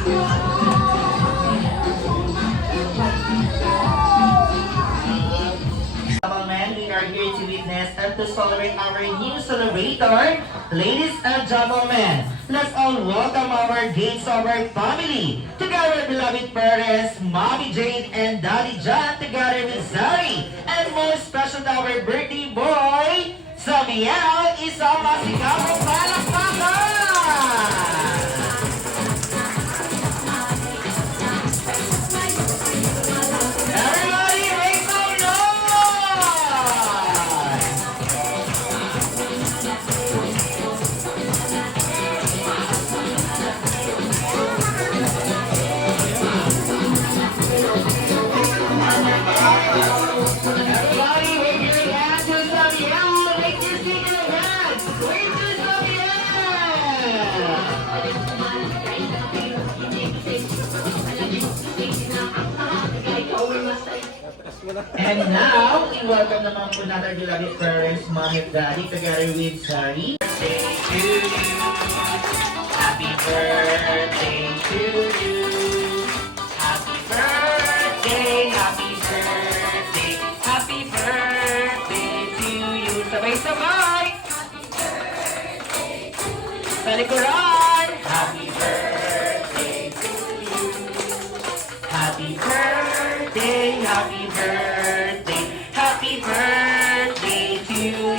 We are here to witness and to celebrate our new celebrator. Ladies and gentlemen, let's all welcome our gates of our family. Together, beloved parents, Mommy Jane and Daddy John, together with Zari. And most special to our birthday boy, Samuel, isang masigabong palakpakan! And now, we welcome naman po natin beloved parents, Mom and Daddy, together with Zari. Birthday to you. Happy birthday to you. Happy birthday, happy birthday, happy birthday to you. Sabay-sabay! Sa likuran! Happy birthday to you. Happy birthday, happy birthday, happy birthday to you.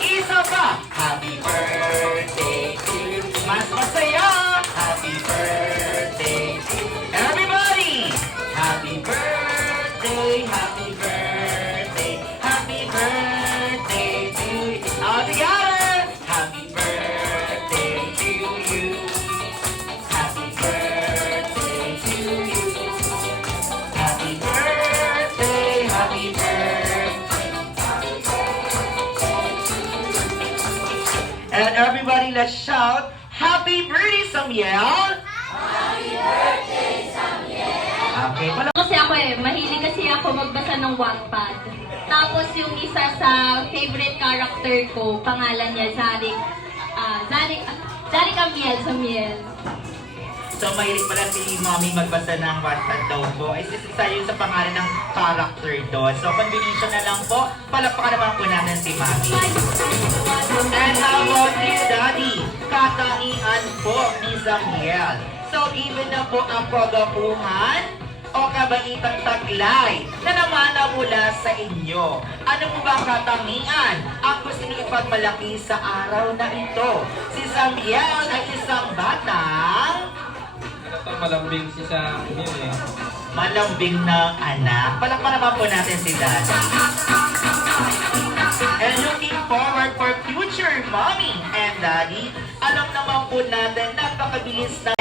Isa pa! Happy birthday to you. Mas masaya! Happy birthday to you. Everybody! Happy birthday, happy birthday, happy birthday to you. All together! Happy birthday to you. Happy birthday to you. Happy birthday, happy birthday. And everybody, let's shout, Happy birthday, Samuel! Happy birthday, Samuel! Okay, pala. Kasi ako mahilig kasi ako magbasa ng Wattpad. Tapos yung isa sa favorite character ko, pangalan niya Zarik Amiel, Samuel. So, mahilig pala si Mommy magbasa ng Wattpad daw po. Ay, isa yun sa pangalan ng character doon. So, combination na lang po. Palakpakan naman po natin si Mommy. And how about his daddy? Katangian po ni Samuel. So, given na po ang kagapuhan o kabaitang taglay na namana mula sa inyo. Ano po ba ang katangian ang gusto niyo ipagmalaki sa araw na ito? Si Samuel ay isang batang Malambing si Samuel eh. malambing na anak. Palakpakan naman po natin si Daddy. And looking forward for future Mommy and Daddy, alam naman po natin, napakabilis na.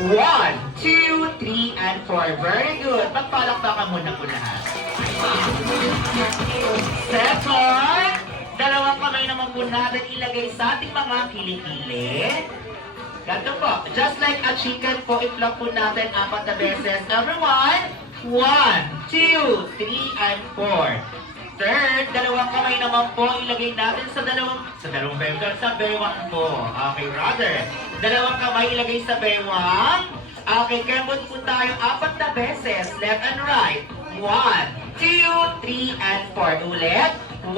1, 2, 3, and 4. Very good. Magpalakpakan muna po lahat. Second, dalawang kamay naman po natin ilagay sa ating mga kilikili. Ganito po. Just like a chicken po, i-flop po natin 4 na beses. Everyone, 1, 2, 3, and 4. Third, dalawang kamay naman po ilagay natin sa bewang po. Okay, brother. Dalawang kamay ilagay sa bewang. Okay, kembot po tayo 4 na beses. Left and right. 1, 2, 3, and 4. Ulit. 1,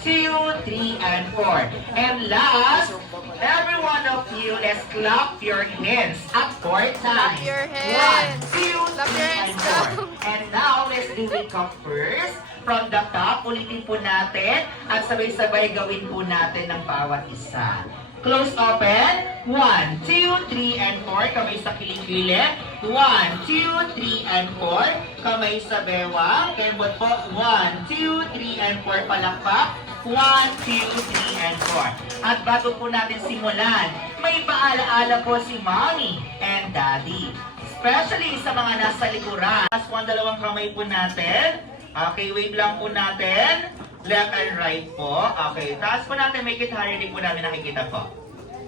2, 3, and 4. And last, every one of you, let's clap your hands up 4 times. Clap your hands. 1, 2, 3, and 4. And now, let's do it up first. From the top, ulitin po natin at sabay-sabay gawin po natin ng bawat isa. Close open. 1, 2, 3, and 4. Kamay sa kilikili. 1, 2, 3, and 4. Kamay sa bewang. Kembot po. 1, 2, 3, and 4. Palakpak. 1, 2, 3, and 4. At bago po natin simulan, may paalaala po si Mommy and Daddy. Especially sa mga nasa likuran. Last one, dalawang kamay po natin. Okay, wave lang po natin. Left and right po. Okay, taas po natin, make it higher, hindi po natin nakikita po.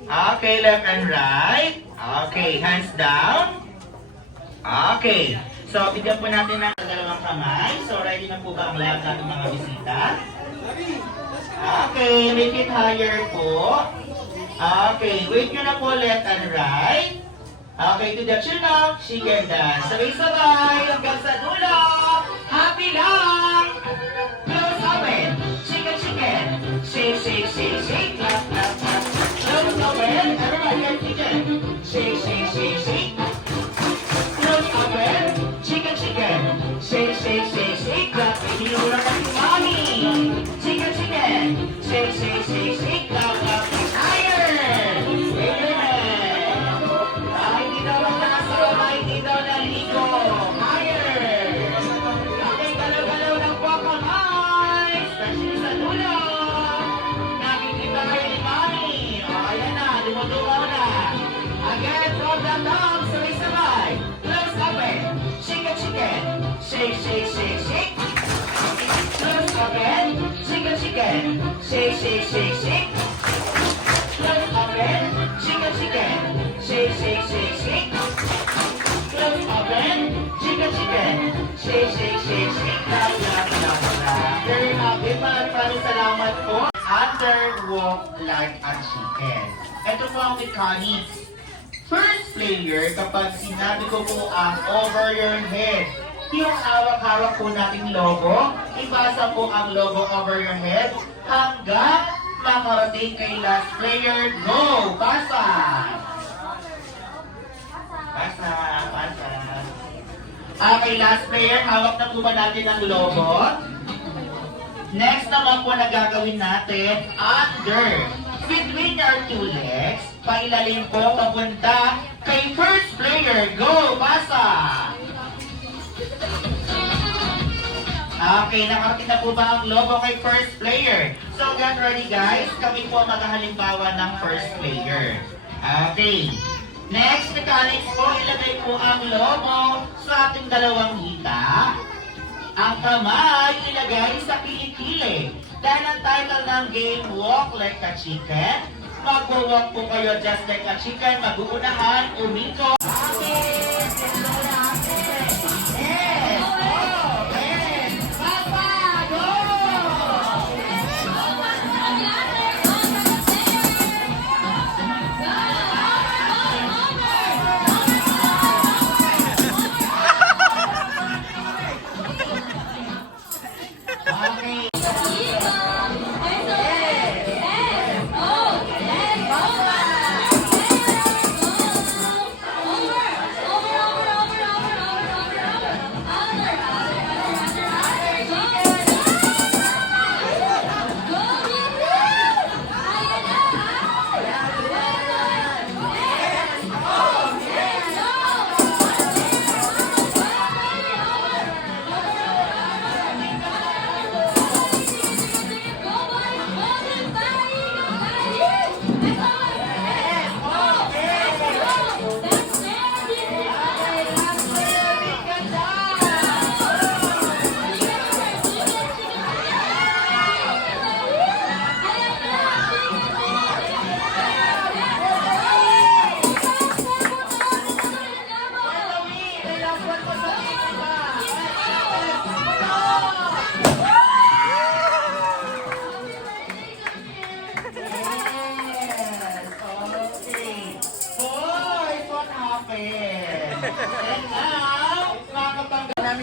Okay, left and right. Okay, hands down. Okay, so bigyan po natin ng dalawang kamay. So ready na po ba ang lahat ng mga bisita? Okay, make it higher po. Okay, wait nyo na po left and right. Okay, to the tune of chicken dance. Sabay-sabay hanggang sa dulo. Happy lang! Close open. Chicken, chicken. Shake, shake, shake, shake. Clap, clap, clap. Close open. Everybody get chicken. Shake, shake, shake, shake. Close open. Chicken, chicken. Shake, shake, shake, shake. Clap. Hinihula ka si mommy. Chicken, chicken. Shake, shake, shake, shake. Clap, clap. Higher. Amen. Ay, hindi daw lang nakasama. Hindi daw naligo. Higher. Okay, galaw-galaw ng kamay. Especially sa dulo. Nakikita kayo ni mommy. O, ayan na. Lumuduwa na. Again, from the top. Sabay-sabay. Close open. Chicken, chicken. Shake, shake, shake, shake. Close open. Chicken, chicken. Shake, shake, shake, shake. Close open. Chicken, chicken. Shake, shake, shake, shake. Close open. Chicken, chicken. Shake, shake, shake, shake. Clap, clap, clap, clap. Very happy. Maraming salamat po. Under walk like a chicken. Ito po ang mechanics. First player, kapag sinabi ko po ang over your head, yung hawak-hawak po nating logo, ibasa po ang logo over your head hanggang makarating kay last player. Go! Pasa! Pasa, pasa. Okay, last player, hawak na po ba natin ang logo? Next naman po na gagawin natin, under. Between your two legs, pailalim po papunta kay first player. Go! Pasa! Okay, nakarating na po ba ang logo kay first player? So get ready guys, kami po maghahalimbawa ng first player. Okay. Next mechanics po, ilagay po ang logo sa ating dalawang hita. Ang kamay ilagay sa kilikili. Dahil ang title ng game, Walk Like a Chicken, mag-walk po kayo just like a chicken, mag-uunahan, uminto.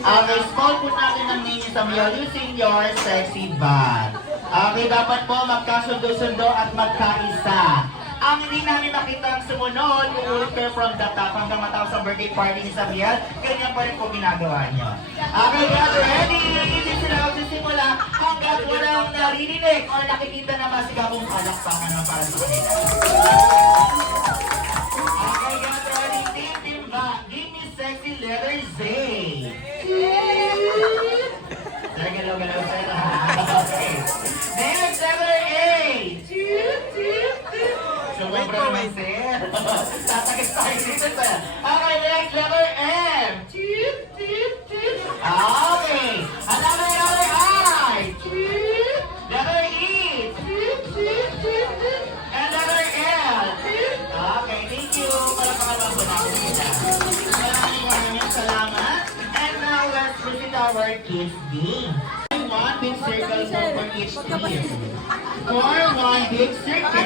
Okay, small po natin ng mini sa using your sexy bag. Okay, dapat po magkasundo-sundo at magkaisa. Ang hindi namin makita ang sumunod, uulit kayo from the top hanggang matapos ang birthday party ni Samuel. Ganyan pa rin po ginagawa niyo. Okay, guys, ready? Hindi sila magsisimula hanggang walang naririnig o nakikita na masigabong palakpakan naman para sa kanila. Okay, guys, ready? Team back. Give me sexy letter Z. Galaw-galaw sila. Okay. Next, letter A. Sumobra naman sir. Tatagis tayo dito sir. Okay, next, letter M. Okay. Another letter I. Letter E. And letter L. Okay, thank you. Palapakalan po natin sila. Maraming salamat. And now, let's visit our kids game. One big circle for each team. For one big circle.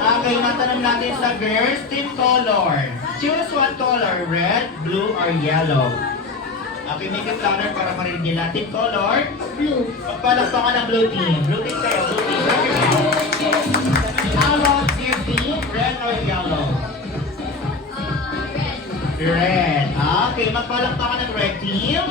Okay, matanong natin sa girls, team color. Choose one color, red, blue, or yellow. Okay, make it louder para marinig nila. Team color? Blue. Pagpalagpakan ng blue team. Blue team kayo, blue team. How about your team, red or yellow? Red. Okay, magpalagpakan ng red team.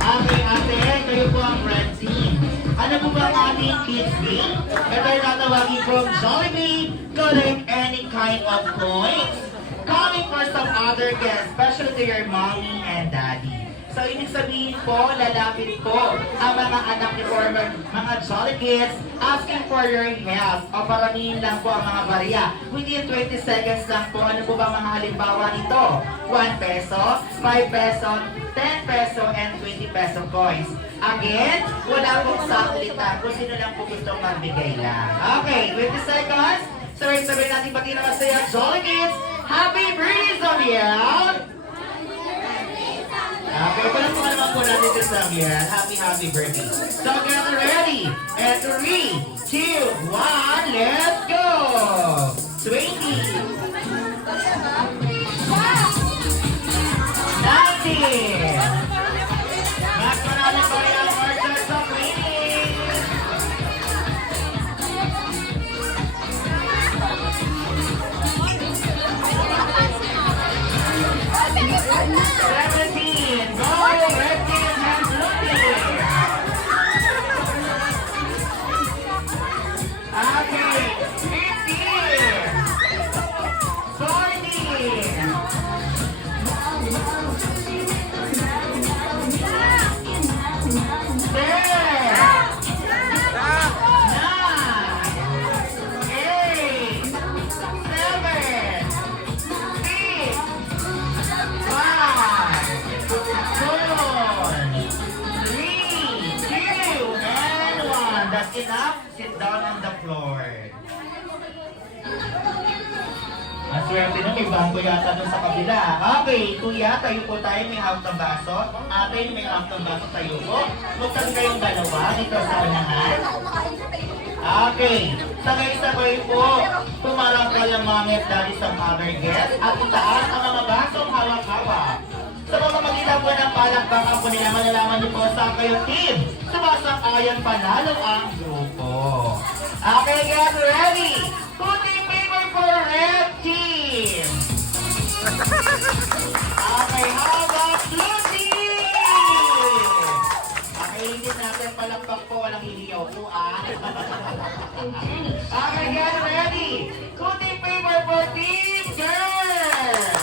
Okay, ate, kayo po ang red team. Ano po ba ang ating kids game? Ito ay tatawagin from Jollibee. Collect any kind of coins. Coming for some other guests, especially to your mommy and daddy. So, ibig sabihin po, lalapit po ang mga anak ni former mga Jolly Kids asking for your help. O paramihin lang po ang mga barya. Within 20 seconds lang po, ano po ba mga halimbawa nito? 1 peso, 5 peso, 10 peso, and 20 peso coins. Again, wala pong sakulitan kung sino lang po gustong magbigay lang. Okay, 20 seconds. Sabay-sabay natin pati na masaya Jolly Kids. Happy birthday, Zamiel! Okay, palang po naman po natin si Zamiel. Happy birthday. So, get ready. And 3, 2, 1, let's go! 20. 19. Mas marami pa rin ang orders of winning. 17. Go, red team and blue team. Okay, 15. 14. That's enough. Sit down on the floor. Ang swerte nyo, may bangko yata doon sa kabila. Okay, kuya, tayo po tayo, may hawak ng baso. Ate, may hawak ng baso, tayo po. Buksan kayong dalawa dito sa unahan. Okay, sabay-sabay po. Pumarang kayo mommy at daddy sa other guests. At itaas ang mga basong hawak-hawak. Sa pamamagitan po ng palakpakan po nila, malalaman niyo po sa kayo team. Sumasang-ayon panalo ang grupo. Okay, get ready! Putting paper for red team! Okay, how about blue team? Okay, hindi natin palakpak po, walang hiliyaw po Okay, get ready! Putting paper for team girls!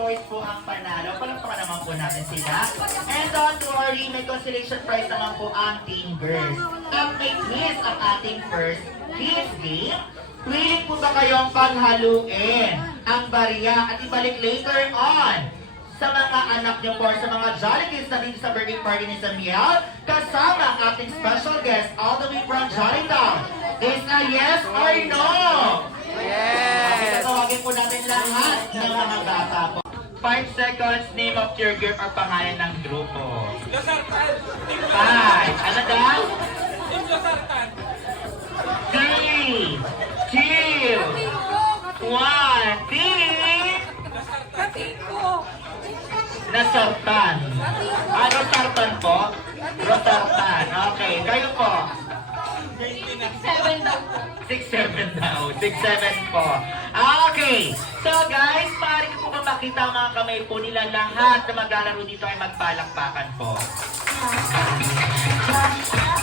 Boys po ang panalo. Palakpakan naman po natin sila. And don't worry, may consolation prize naman po ang Team Girls. At may quiz ang ating first quiz game. Willing po ba kayong paghaluin ang barya at ibalik later on sa mga anak niyo po, sa mga Jolly Kids na dito sa birthday party ni Zamiel, kasama ang ating special guest all the way from Jollytown? Is a yes or no? Yes! Tatawagin po natin lahat ng mga bata po. 5 seconds, name of your group or pangalan ng grupo. 5. Ano daw? 3, 2, 1, team! Nasartan. Ano sartan po? Rosartan. Okay, kayo po. 7 daw po. 6-7 daw. 6-7 po. Okay. So guys, maaari ko po ba makita ang mga kamay po nila, lahat na maglalaro dito ay magpalakpakan po.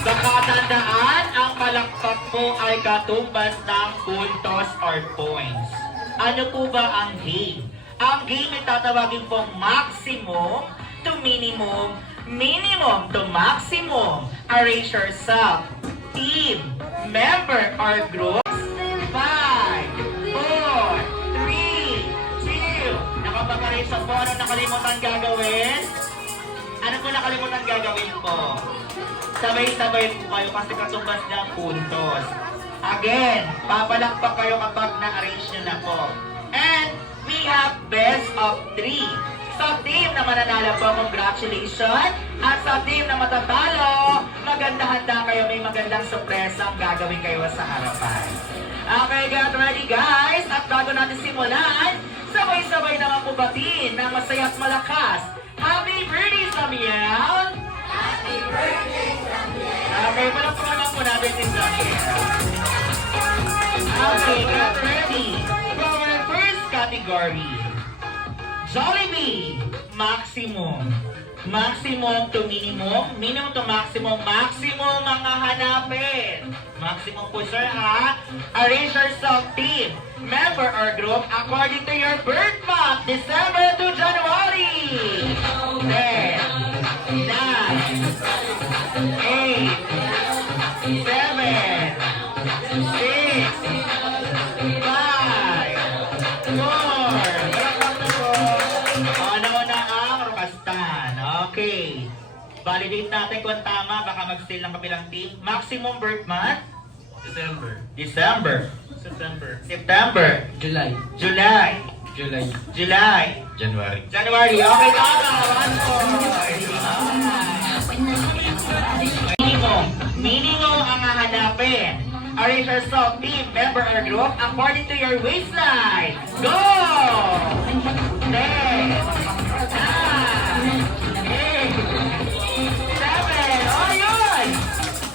Baka tandaan, ang palakpak po ay katumbas ng puntos or points. Ano po ba ang game? Ang game ay tatawagin pong maximum to minimum, minimum to maximum. Arrange yourself. Team, member, or group. 5, 4, 3, 2. Nakapag-arrange sa po. Ano nakalimutan gagawin? Ano po nakalimutan gagawin po? Sabay-sabay po kayo kasi katumbas ng puntos. Again, papalakpak kayo kapag na-arrange nyo na po. And we have best of 3. Sa team na mananalo po, congratulations. At sa team na matatalo, maganda-handa kayo, may magandang sorpresa ang gagawin kayo sa harapan. Okay, get ready guys. At bago natin simulan, sabay-sabay naman po batiin ng masaya at malakas. Happy birthday, Samiel! Happy birthday, Samiel! Okay, palakpakan po natin si Samiel. Okay, get ready. For our first category, Jollibee, maximum. Maximum to minimum, minimum to maximum, maximum mga hanapin. Maximum po sir ha. Arrange yourself team, member or group according to your birth month, December to January. 10, 9, 8, 7, 6, 5, 4, Una ang Rokastan. Okay. Validate natin kung tama. Baka mag-steal ng kabilang team. Maximum birth month? December. December. September. September. July. July. July. July. January. January. Okay, tama. 1 point. Minimum. Minimum ang hahanapin. Arrange yourself, team, member, or group according to your waistline. Go! 10, 9, 8, 7. Oh, yun!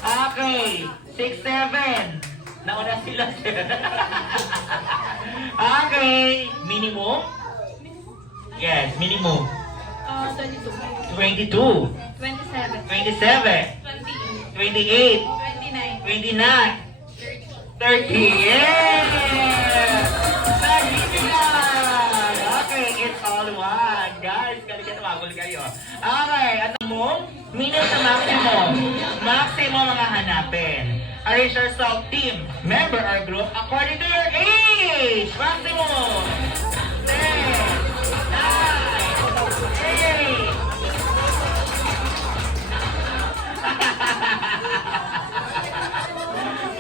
Okay. 6, 7. Nauna sila. Okay. Minimum? Yes, minimum. 22. 27, 27. 28, 28. 29, 29. 30. Yeah! Nagbibilang! Okay, it's all one. Guys, kalikan tumagol kayo. Okay, ano mo? Minimum sa maximum. Maximum ang hanapin. Arrange yourself, team, member, or group according to your age. Maximum. 10, 9, 8.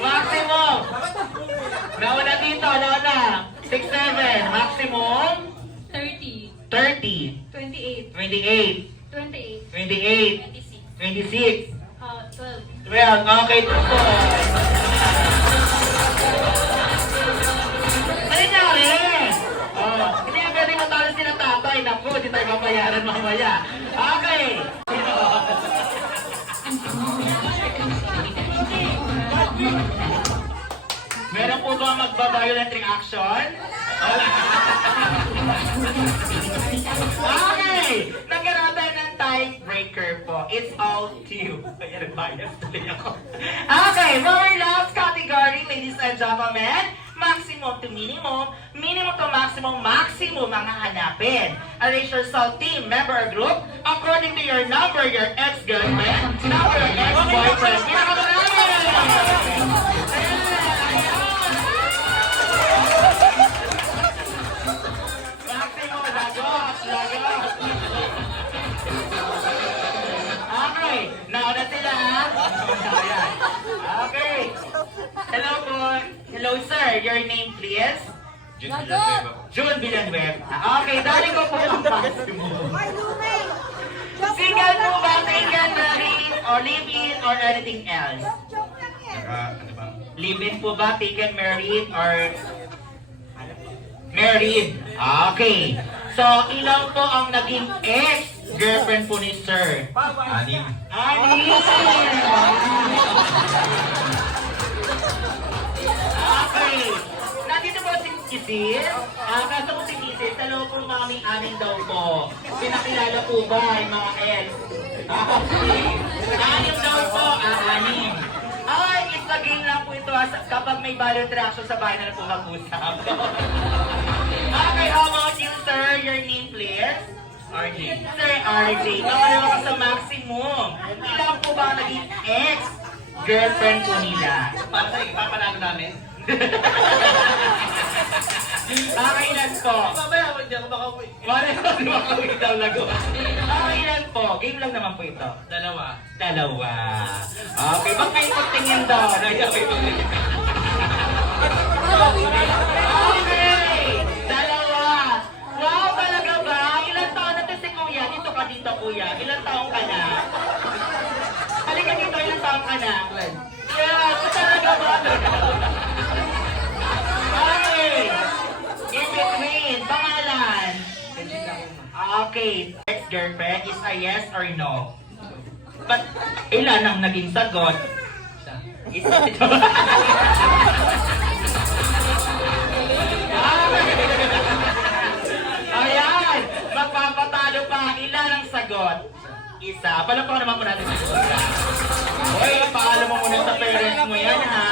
Maximum. Nauna dito, nauna. 6, 7. Maximum. 30, 30. 28, 28. 28, 28. 26, 26. 12. 12. Okay, 2 points. Ano nangyari? Oh, hindi na pwede matalo sila tatay. Naku, di tayo mabayaran mamaya. Okay. Meron po ba magba-violent reaction? Okay! Nagkaroon tayo ng tiebreaker po. It's all to you. Ayan, bias tuloy ako. Okay, our last category, ladies and gentlemen. Maximum to minimum, minimum to maximum, maximum ang hahanapin. Arrange yourself, team, member, or group according to your number, your ex-girlfriend, number, your ex-boyfriend. Maximum, lagos, lagos. Okay, nauna sila ha? Ayan. Okay. Hello po. Hello sir, your name please? June Villanueva. Okay, dali ko po ang maximum. Single po ba, single, married, or live-in, or anything else? Live-in po ba, taken, married, or married? Okay. So, ilan po ang naging ex-girlfriend po ni sir? 6. 6. Okay. Nandito po si Mrs. Kaso po si Mrs. Hello po mami, aning daw po. Pinakilala po ba yung mga ex? Okay. Anim daw po, anim. Ay, it's a game lang po ito kapag may violent reaction sa bahay na po mag-usap. Okay, how about you sir? Your name please? RJ. Sir RJ, nakalawa ka sa maximum. Ilan po ba naging ex-girlfriend po nila? Para sa ipapanalo namin. Ilan po? Mamaya, hindi ako makauwi. Wala naman makawin daw lago. Ilan po? Game lang naman po ito. Dalawa. Okay, bak may pagtingin daw. Ayaw may pagtingin. Okay! 2. Wow, talaga ba? Ilan taon na to kuya. Ilang taong ka na? Halika dito, ilang taong ka na? Yeah, talaga ba? Okay. In between, pangalan. Okay. Ex-girlfriend is a yes or no? But ilan ang naging sagot? Isa ito. Ayan! Magpapatalo pa. Ilan ang sagot? Isa. Palapang naman po natin. Hoy, paalam mo muna sa parents mo yan, ha?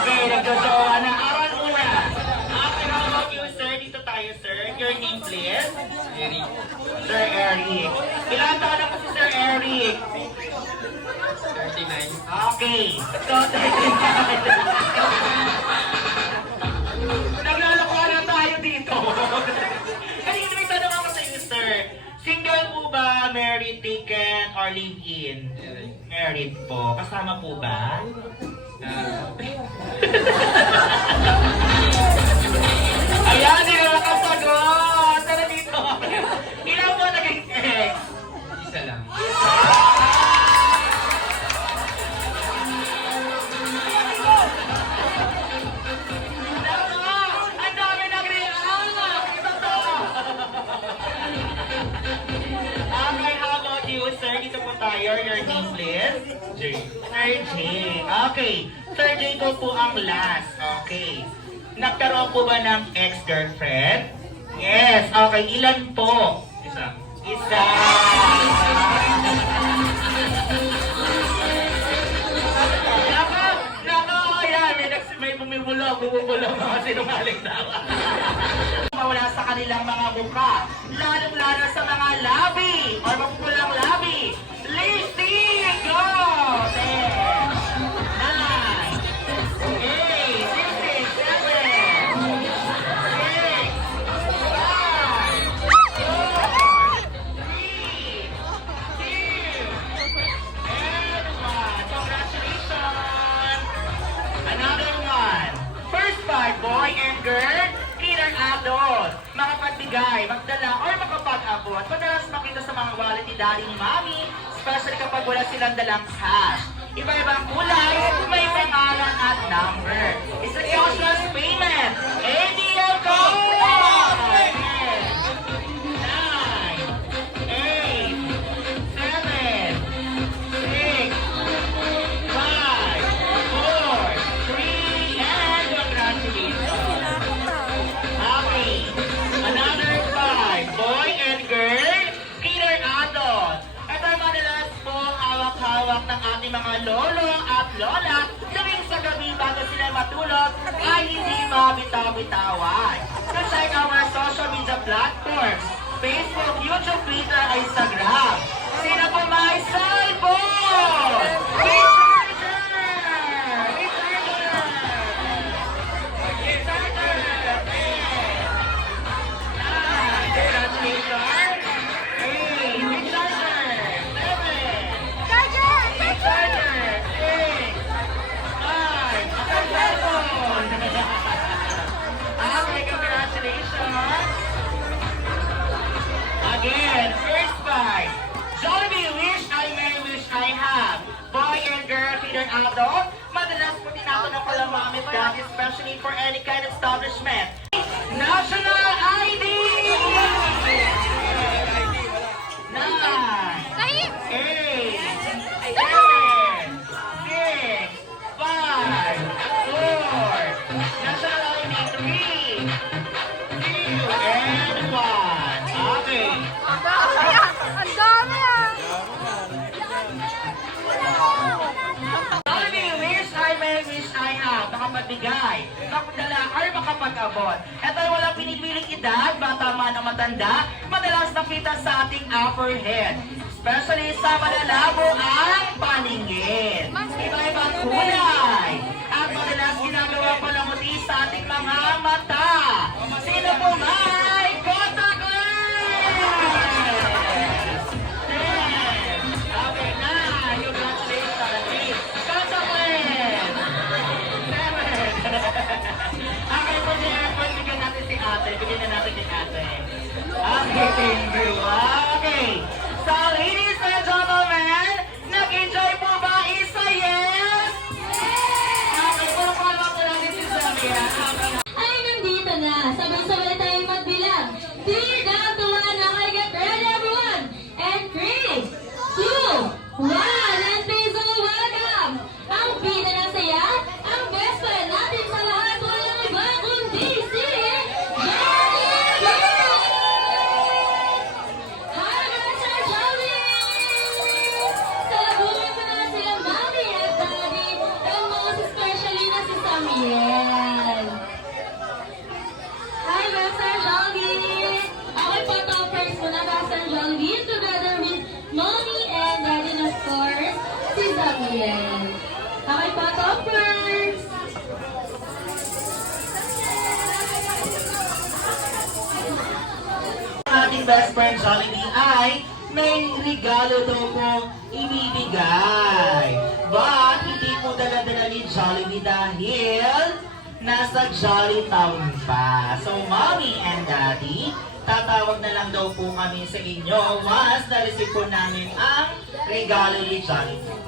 Okay, nagjojowa na. Aral muna. Okay, how about you, sir? Dito tayo, sir. Your name, please? Eric. Sir Eric. Ilan taon na po si Sir Eric? 39. Okay. So, naglalakuan na tayo dito. Kasi may tanong ako sa inyo, sir. Single po ba, married, taken, or live-in? Married po. Kasama po ba? Ayan, hindi na nakasagot. Tara dito. Ilan po naging ex? Isa lang. Ang dami nag-react! Ito to! Okay, how about you, sir? Dito po tayo. Your name, please? Jay. Sir J. Okay. Sir J ko po ang last. Okay. Nagkaroon po ba ng ex-girlfriend? Yes. Okay. Ilan po? Isa. Isa. Naka, ayan. May bumibulong mga sinungaling na. Mawala sa kanilang mga mukha. Lalong-lalo sa mga labi. Or mapupulang labi. Lifting! Go! 10, 9, 8, 7, 6, 5, 4, 3, 2, 1. First five, boy and girl, killer adult, makapagbigay, magdala, or makapag-abot. Madalas makita sa mga wallet ni daddy ni mami, especially kapag wala silang dalang cash. Iba-ibang kulay, may pangalan at number. It's a cashless payment. ATM code! 9, 8, 7, 6, 5, 4, 3, and 1. Ng ating mga lolo at lola tuwing sa gabi bago sila matulog ay hindi mabitaw-bitawan. So check our social media platforms, Facebook, YouTube, Twitter, Instagram. Sino po may cellphone? Again, first five. Jollibee, wish I may, wish I have. Boy and girl, feeder adult. Madalas po tinatanong ko lang mga dad, especially for any kind of establishment. National ID! 9, 8, 7, 6, 5, 4, 3, 2, 1. National ID 3, 2, and 1. Okay. Ang dami ah! Jollibee, wish I may, wish I have. Makapagbigay, makapagdala, or makapag-abot. Ito ay walang pinipiling edad, bata man o matanda, madalas nakita sa ating upper head. Especially sa malalabo ang paningin. Iba-ibang kulay. At madalas ginagawa pa ng muti sa ating mga mata. Sino po may contact lens? 10. Okay na. Congratulations. Contact lens. 7. Okay po siya. Bigyan natin si ate. Bigyan na natin si ate. Okay, thank you. Okay. Wow! And please welcome ang bida ng saya, ang best friend natin sa lahat, walang iba kundi si Jolly Bean! Hi, Sir Jolly! Salabuhin ko na sila Mami at Daddy, and most especially na si Samuel. Hi, Sir Jolly! Ako'y pa-toppers mo na Sir Jolly, together with Mommy and Daddy, and of course, si Samuel. Ako'y pa-toppers! Ating best friend Jollibee ay may regalo daw pong ibibigay. But hindi po dala-dala ni Jollibee dahil nasa Jolly Town pa. So Mommy and Daddy, tatawag na lang daw po kami sa inyo once na-receive po namin ang regalo ni Jollibee.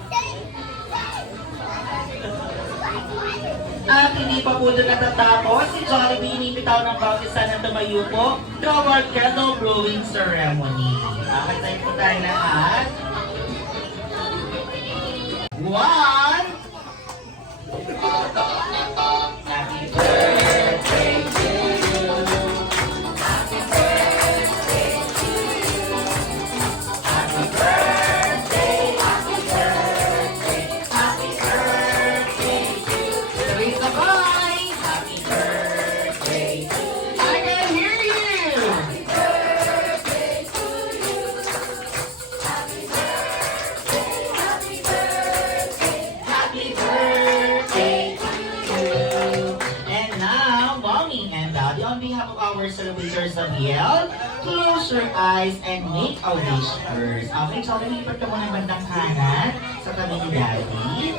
At hindi pa po doon natatapos, si Jollibee inipitaw ng bautisan na tumayo po to our candle blowing ceremony. Okay, tayo po tayo lahat. 1. Happy birthday to you. Happy birthday to you. Happy birthday, happy birthday, happy birthday to you. Raise the boy. Happy birthday to you. I can hear you. Happy birthday to you. Happy birthday, happy birthday, happy birthday to you. And now, Mommy and Daddy, on behalf of our celebators of Yale, close your eyes and make a wish first. Okay, so lipat ka muna bandang kanan sa tabi ni Daddy.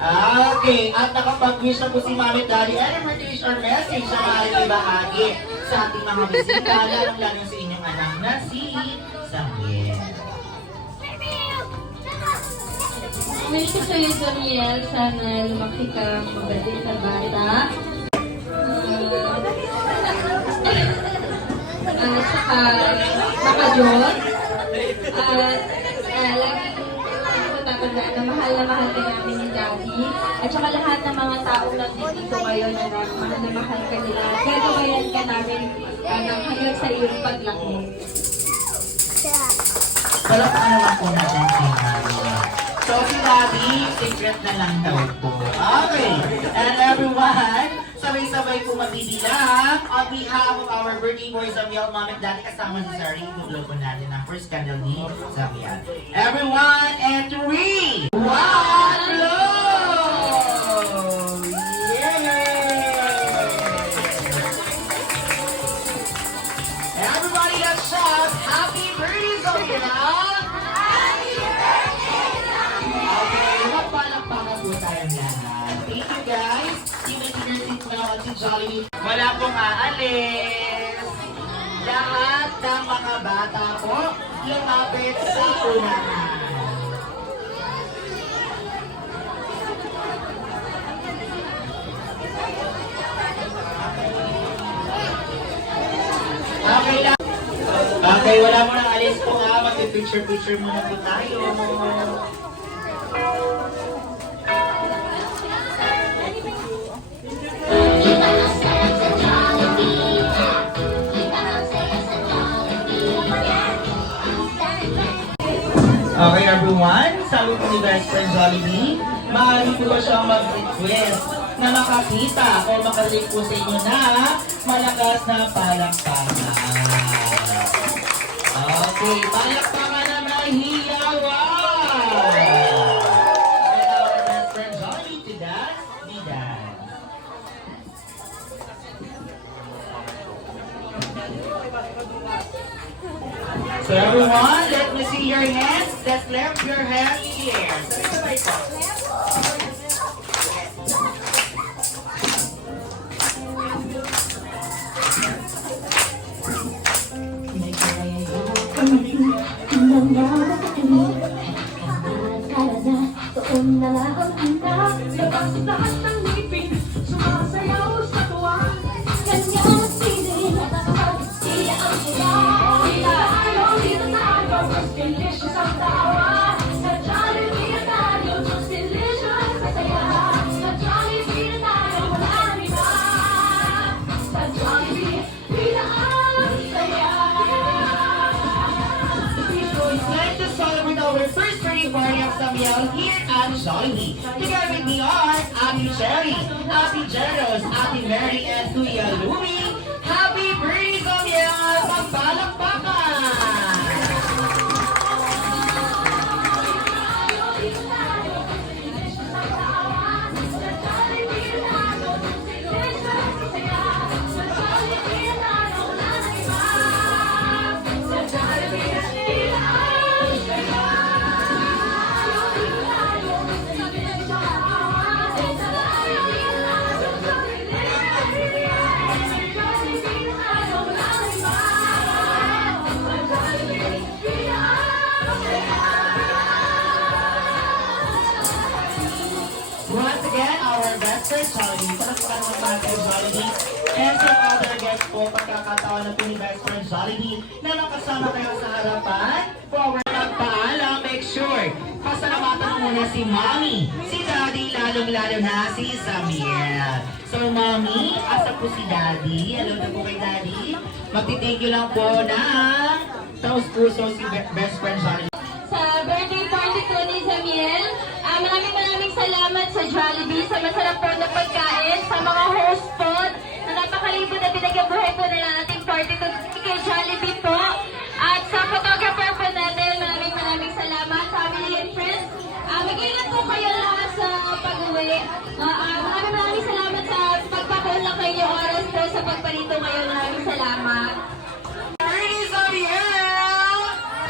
Okay, at nakapag-wish na po si Mommy at Daddy, and invitation message na maaaring ibahagi sa ating mga bisita, lalong-lalo sa inyong anak na si Samuel. Wish ko sa'yo, Daniel, sana lumaki ka mabuti sa bata. At saka makajot. At laging tatandaan na mahal ka namin ni Daddy. At saka lahat ng mga taong nandito ngayon na mahal ka nila. Gagabayan ka namin hanggang sa iyong paglaki. Palakpakan naman po natin si Daddy. So si Daddy, secret na lang daw po. Okay, and everyone, sabay-sabay po magbibilang on behalf of our birthday boys Samuel, Mom and Daddy, kasama si Sari, ibublow po natin ang first candle ni Samuel. Everyone, and 3, 1, blow! Yay! Everybody let's shout, happy birthday, Samuel! Okay, magpalakpakan po tayong lahat. Thank you guys. Team Engineers now at si Jollibee. Wala pong aalis. Lahat ng mga bata po lumapit sa unahan. Okay lang. Okay, wala mo nang alis po ha. Mag-picture-picture muna po tayo. Okay everyone, sabi po ni best friend Jollibee, maaari po ba siyang mag-request na makakita o makarinig po sa inyo na malakas na palakpakan. Okay, palakpakan na mahiyawan! And our best friend Jollibee to dance, we dance. So everyone, let me see your hands. Let's clap your hands here. Sabay-sabay po. Delicious ang tawa sa Samuel here at Jollibee. Together with me are Ate Cherry, Ate Jeros, Ate Mary, and Kuya Louie. Happy birthday, Samuel! Magpalakpakan! Once again, our best friend Jollibee. Palakpakan naman mga kay Jollibee. And some other guests po, pagkakataon na po ni best friend Jollibee na nakasama kayo sa harapan. Forward paalam, make sure pasalamatan muna si Mommy, si Daddy, lalong-lalo na si Samuel. So Mommy, asa po si Daddy? Hello na po kay Daddy. Magti-thank you lang po ng taos puso si best friend Jollibee. Sa birthday party po ni Samuel, maraming salamat sa Jollibee, sa masarap po na pagkain, sa mga host po, na napakalibot na binagyang buhay po na ating party to kay Jollibee po. At sa photographer po natin, maraming salamat, family and friends. Mag-ingat po kayo lahat sa pag-uwi. Maraming salamat sa pagpakulang kayo oras po sa pagparito ngayon. Maraming salamat. Birthday, Samuel!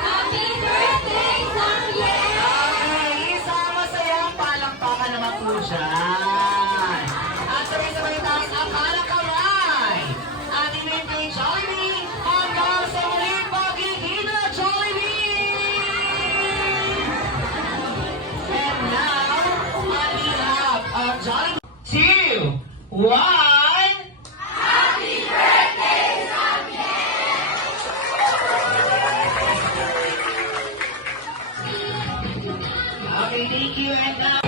Happy birthday, Samuel! Okay, isang masayang palakpakan naman po dyan. At sabay-sabay tayo ang palakaway. Ating birthday, Jollibee! Hanggang sa muling pagkikita, Jollibee! And now, on behalf of Jollibee, 2, 1... Okay, thank you. And now...